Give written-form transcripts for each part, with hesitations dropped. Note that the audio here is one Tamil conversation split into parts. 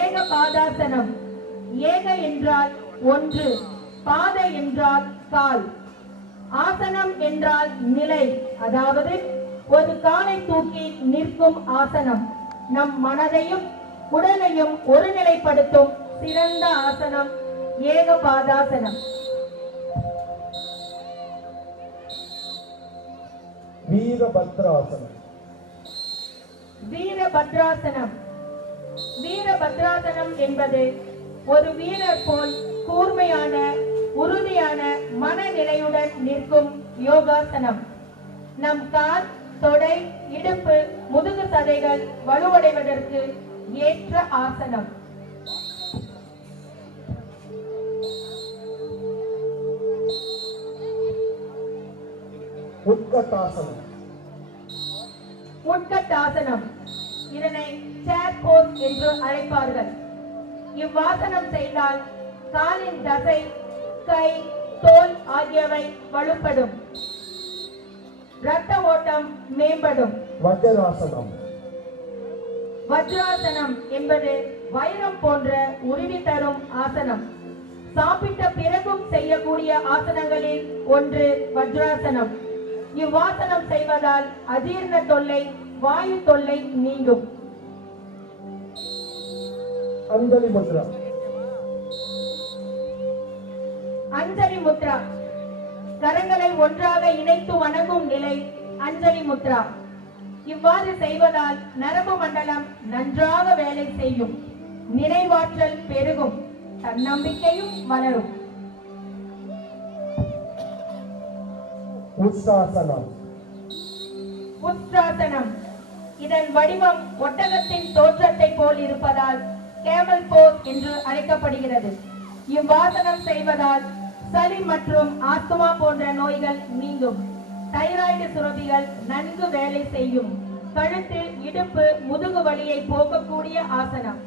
ஏக பாதாசனம். ஏக என்றால் ஒன்று, பாத என்றால் கால், ஆசனம் என்றால் நிலை, அதாவது ஒரு காலை தூக்கி நிற்கும் ஆசனம். நம் மனதையும் உடலையும் ஒருநிலைப்படுத்தும் சிறந்த ஆசனம் ஏக பாதாசனம். வீரபத்ராசனம். வீரபத்ராசனம். வீரபத்ராசனம் என்பது ஒரு வீரர் போல் கூர்மையான உறுதியான மனநிலையுடன் நிற்கும் யோகாசனம். நம் கால், தொடை, இடுப்பு, முதுகு சதைகள் வலுவடைவதற்கு ஏற்ற ஆசனம். உட்கட்டாசனம். உட்கட்டாசனம். இதனை சேர் போஸ் என்று அழைப்பார்கள். இவ்வாசனம் செய்தால் காலின் தசை, கை, தோல் ஆகியவை வலுப்படும், இரத்த ஓட்டம் மேம்படும். வஜ்ராசனம். வஜ்ராசனம் என்பது வைரம் போன்ற உறுதி தரும் ஆசனம். சாப்பிட்ட பிறகும் செய்யக்கூடிய ஆசனங்களில் ஒன்று வஜ்ராசனம். இவ்வாசனம் செய்வதால் அஜீர்ண தொல்லை, வாயு தொல்லை நீங்கும். அஞ்சலி முத்ரா. அஞ்சலி முத்ரா. கரங்களை ஒன்றாக இணைத்து வணங்கும் நிலை அஞ்சலி முத்ரா. இவ்வாறு செய்வதால் நரம்பு மண்டலம் நன்றாக வேலை செய்யும், நினைவாற்றல் பெருகும், தன்னம்பிக்கையும் வளரும். உத்ராசனம். உத்ராசனம். இதன் வடிவம் ஒட்டகத்தின் தோற்றத்தை போல் இருப்பதால் கேமல் போஸ் என்று அழைக்கப்படுகிறது. இவ்வாசனம் செய்வதால் சளி மற்றும் ஆஸ்துமா போன்ற நோய்கள் நீங்கும், தைராய்டு சுரப்பிகள் நன்கு வேலை செய்யும், கழுத்து, இடுப்பு, முதுகு வலியை போக்கக்கூடிய ஆசனம்.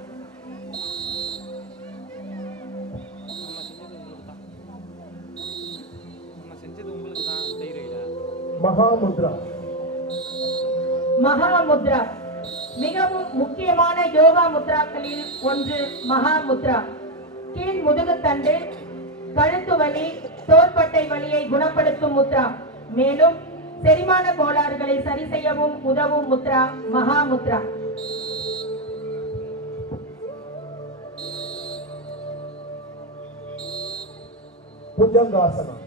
மகாமுத்ரா. மகாமுத்ரா மிகவும் முக்கியமான யோகா முத்ராக்களில் ஒன்று. மகாமுத்ரா கீழ் முதுகுத்தண்டு, கழுத்து வலி, தோள்பட்டை வலியை குணப்படுத்தும் முத்ரா. மேலும் செரிமான கோளாறுகளை சரி செய்யவும் உதவும் முத்ரா மகாமுத்ரா. புஜங்காசனம்.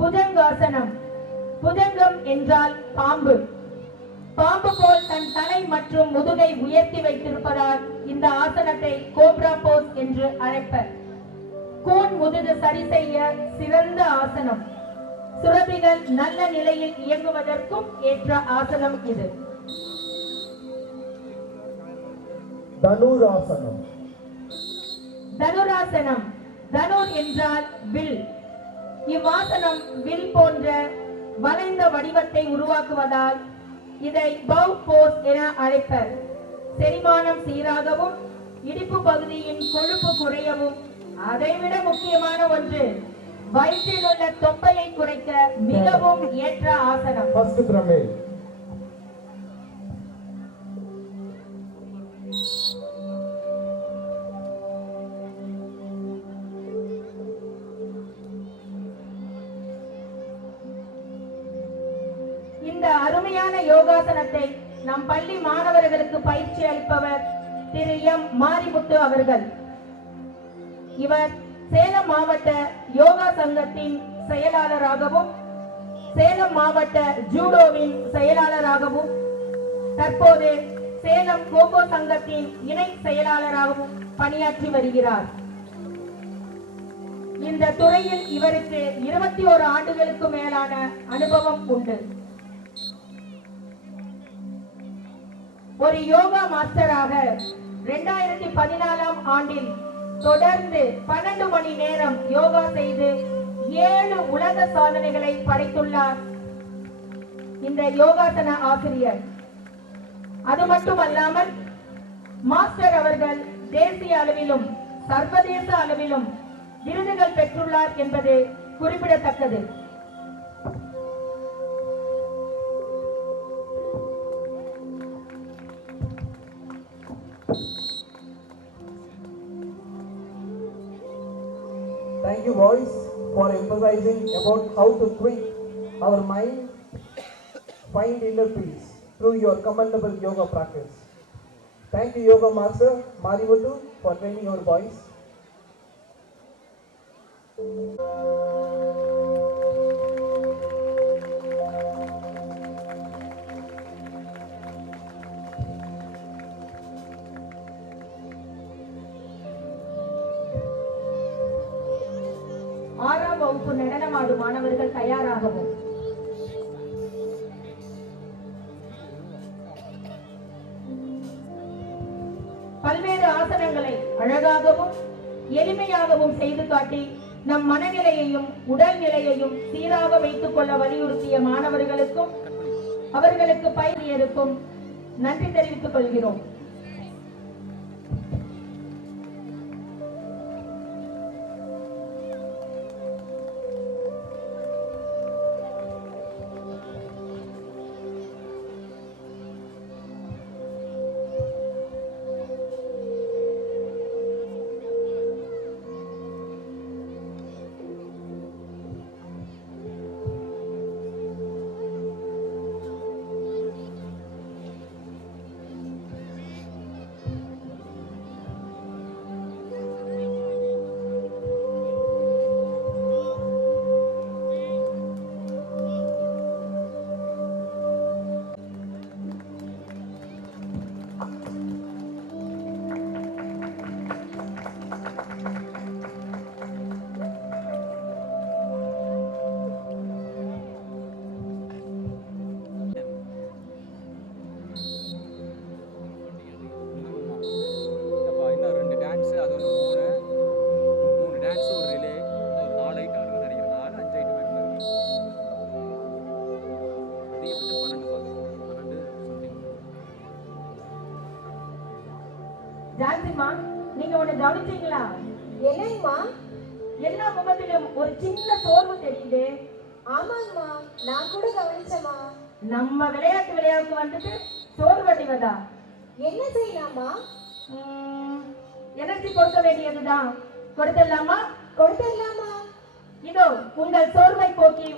புஜங்காசனம். புஜங்கம் என்றால் பாம்பு. பாம்பு போல் தன் தலை மற்றும் முதுகை உயர்த்தி வைத்திருப்பதால் இந்த ஆசனத்தை கோப்ரா போஸ் என்று அழைப்பர். கூன் முதுகு சரி செய்ய சிறந்த ஆசனம். சுரபிகள் நல்ல நிலையில் இயங்குவதற்கும் ஏற்ற ஆசனம் இது. தனுராசனம். தனுராசனம். தனுர் என்றால் வில். இவ்வாசனம் வில் போன்ற வளைந்த வடிவத்தை உருவாக்குவதால் இதை பவ் போஸ் என அழைப்பர். செரிமானம் சீராகவும், இடுப்பு பகுதியின் கொழுப்பு குறையவும், அதைவிட முக்கியமான ஒன்று, வயிற்றில் உள்ள தொப்பையை குறைக்க மிகவும் ஏற்ற ஆசனம். இந்த அருமையான யோகாசனத்தை நம் பள்ளி மாணவர்களுக்கு பயிற்சி அளிப்பவர் திரு எம் மாரிமுத்து அவர்கள். இவர் சேலம் மாவட்ட யோகா சங்கத்தின் செயலாளராகவும், சேலம் மாவட்ட ஜூடோவின் செயலாளராகவும், தற்போது சேலம் கோகோ சங்கத்தின் இணை செயலாளராகவும் பணியாற்றி வருகிறார். இந்த துறையில் இவருக்கு 21 ஆண்டுகளுக்கு மேலான அனுபவம் உண்டு. ஒரு யோகா மாஸ்டராக 2014ஆம் ஆண்டில் தொடர்ந்து 12 மணி நேரம் யோகா செய்து 7 உலக சாதனைகளை படைத்துள்ளார் இந்த யோகாசன ஆசிரியர். அது மட்டுமல்லாமல் மாஸ்டர் அவர்கள் தேசிய அளவிலும் சர்வதேச அளவிலும் விருதுகள் பெற்றுள்ளார் என்பது குறிப்பிடத்தக்கது. Thank you, boys, for emphasizing about how to tweak our mind, find inner peace through your commendable yoga practice. Thank you, Yoga Master Marimutu, for training our boys. ஆறாம் வகுப்பு நடனமாடும் மாணவர்கள் தயாராகவும். பல்வேறு ஆசனங்களை அழகாகவும் எளிமையாகவும் செய்து காட்டி நம் மனநிலையையும் உடல் நிலையையும் சீராக வைத்துக் கொள்ள வலியுறுத்திய மாணவர்களுக்கும் அவர்களுக்கு பயிற்சியருக்கும் நன்றி தெரிவித்துக் கொள்கிறோம். ஜான்சிமா, நீங்க ஒண்ணு கவனிச்சீங்களா? என்னங்கம்மா? எல்லா முகத்திலும் ஒரு சின்ன சோர்வு தெரியுது. ஆமாங்கம்மா, நான் கூட கவனிச்சேம்மா. நம்ம விளையாட்டு வந்துட்டு சோர்வடைவதா? என்ன செய்யலாமா? எனர்ஜி கொடுக்க வேண்டியதுதான். கொடுத்துடலாமா? கொடுத்துடலாமா? இதோ உங்கள் சோர்வை போக்கி